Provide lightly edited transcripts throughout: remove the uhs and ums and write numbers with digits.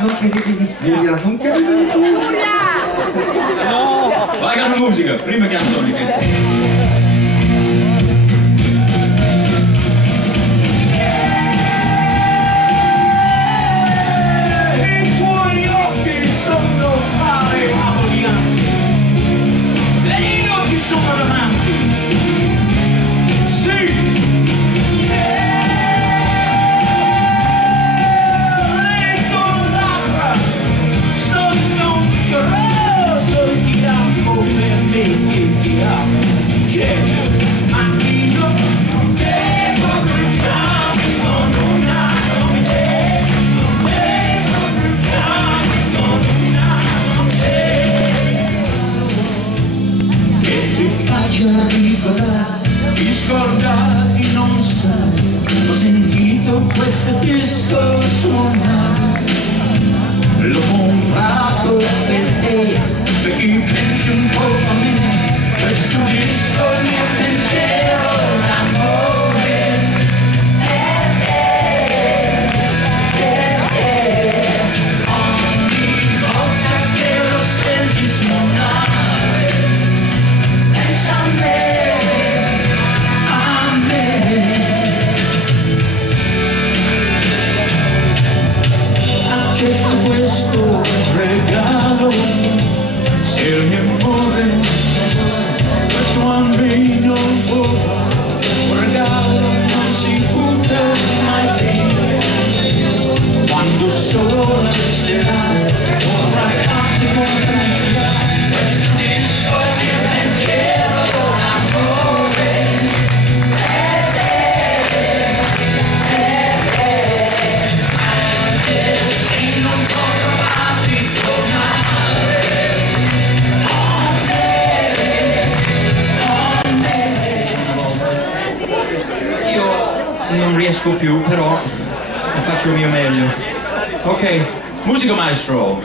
Non chiedete di furia, non chiedete di furia! No! Vai con la musica, prima canzone che... Sono davanti, sì, le tue labbra sono un grosso ti amo per me che ti amo, certo, ma io non devo bruciarmi con una notte, non devo bruciarmi con una notte, che ti faccia ricordare, ti scordati non sai, ho sentito questo disco suonare, l'ho comprato per te, per chi pensi un po' a me, questo disco è il mio pensiero d'amore, per te, ogni volta che lo senti suonare, pensa a me. Accetta questo regalo, se il mio amore, questo almeno un regalo non si butta mai via, quando sola resterai, vorrai farti compagnia, questo disco è il mio pensiero d'amore, Non riesco più, però faccio il mio meglio. Ok, musica maestro.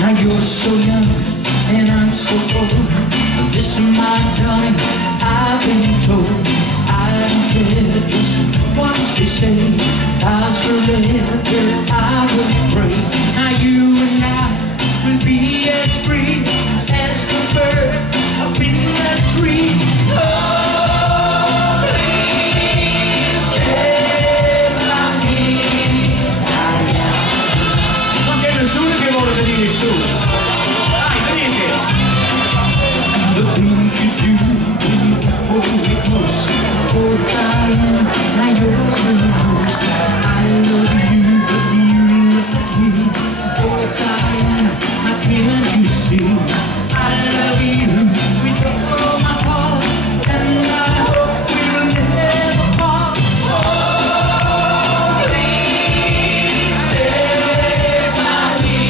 Now you're so young and I'm so old. This is my darling, I've been told I don't care just what they say, 'cause forever I will pray. Now you and I will be as free as the bird up in the tree. Oh, please stay by me. Non c'è nessuno che vuole venire su. Dai, venite. The things you do when you hold me close, oh darling, now you're the most. I love you, but you love me, oh darling, now can't you see? I love you with all my heart, and I hope we'll never part. Oh, please stay by me.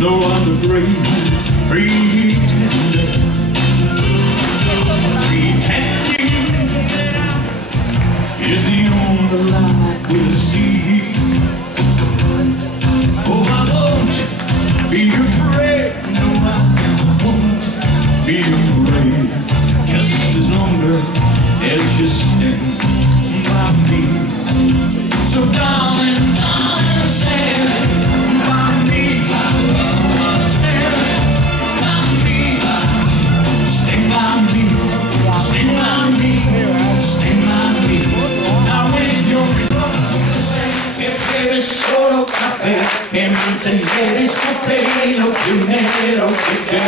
No other brave pretender, pretending is the only light we'll see. Oh, I won't be afraid, no, I won't be afraid, just as long as you stand by me. So darling, stand by me. Solo caffè e mantenere il suo pelo più nero che c'è.